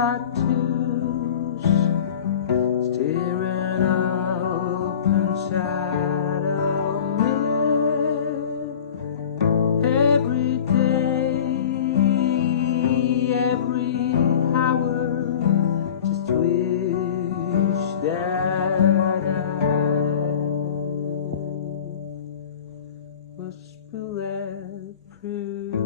tattoos staring up inside of me every day, every hour. Just wish that I was bulletproof.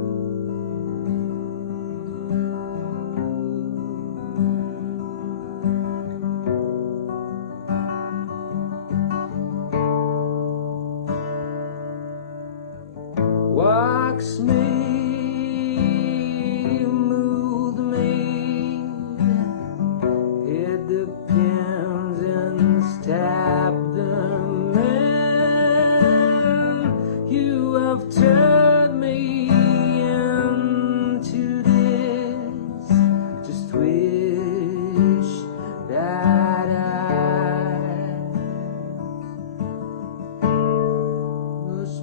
Wax me, mold me, hit the pins and stab them in. You have turned me into this. Just wish that I was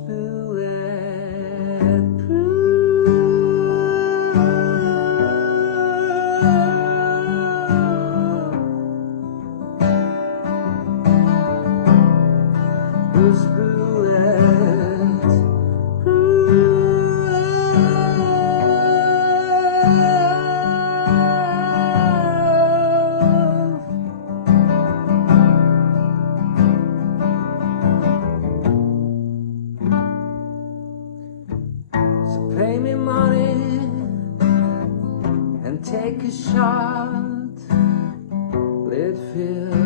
So pay me money and take a shot. Let it feel